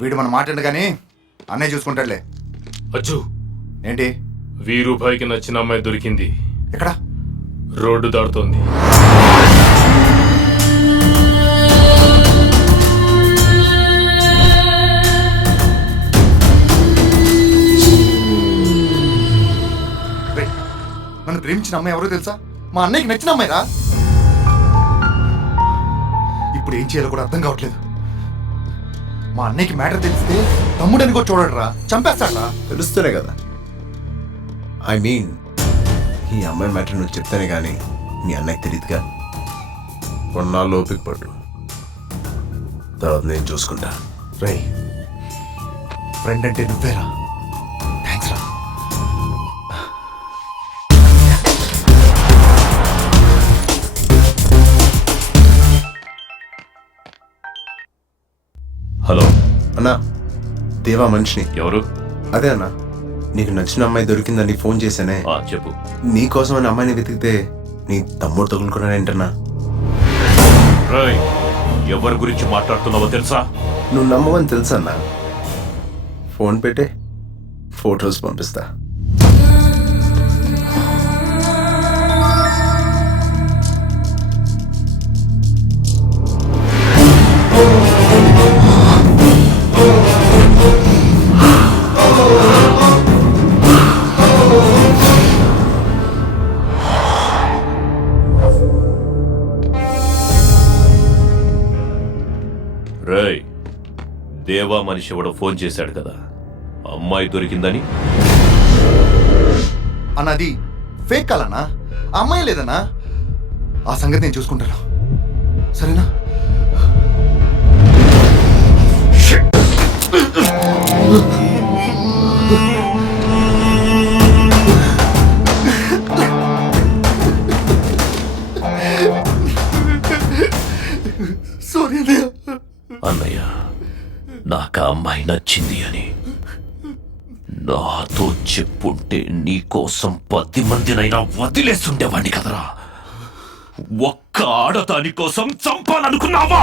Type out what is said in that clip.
వీడు మన మాట్లాడు కానీ అన్నయ్య చూసుకుంటాడులే. అచ్చు, ఏంటి? వీరుభాయికి నచ్చిన అమ్మాయి దొరికింది. ఎక్కడ? రోడ్డు దాడుతోంది. నన్ను ప్రేమించిన అమ్మాయి ఎవరో తెలుసా? మా అన్నయ్యకి నచ్చిన అమ్మాయిరా. ఇప్పుడు ఏం చేయాలో కూడా అర్థం కావట్లేదు. మా అన్నయ్యకి మ్యాటర్ తెలిస్తే తమ్ముడని కూడా చూడడరా, చంపేస్తాడా. తెలుస్తూనే కదా. ఐ మీన్ ఈ అమ్మాయి మ్యాటర్ నువ్వు చెప్తానే కానీ మీ అన్నయ్యకి తెలియదుగా. కొన్నాళ్ళు ఓపిక పడు, తర్వాత నేను చూసుకుంటా. రై, ఫ్రెండ్ అంటే నువ్వేరా. థ్యాంక్స్ రా. హలో అన్నా, దేవా మనిషిని. ఎవరు? అదే అన్నా, నీకు నచ్చిన అమ్మాయి దొరికిందని ఫోన్ చేశానే. చెప్పు. నీకోసం అని అమ్మాయిని వెతికితే నీ తమ్ముడు తగులుకున్నాడంటన్నా. రాయ్, ఎవరి గురించి మాట్లాడుతున్నావో తెలుసా? నువ్వు నమ్మవని తెలుసా అన్నా. ఫోన్ పెట్టే, ఫొటోస్ పంపిస్తా. రేయ్, దేవా మనిషి ఎవడో ఫోన్ చేశాడు కదా, అమ్మాయి దొరికిందని. అన్నది ఫేక్ కాలన్నా, ఆ అమ్మాయి లేదన్నా. ఆ సంగతి నేను చూసుకుంటాను, సరేనా? సారీ అన్నయ్య. అన్నయ్య, నాకు ఆ అమ్మాయి నచ్చింది అని నాతో చెప్పుంటే నీకోసం 10 మందినైనా వదిలేస్తుండేవాడిని కదరా. ఒక్క ఆడదాని కోసం చంపాలనుకున్నావా?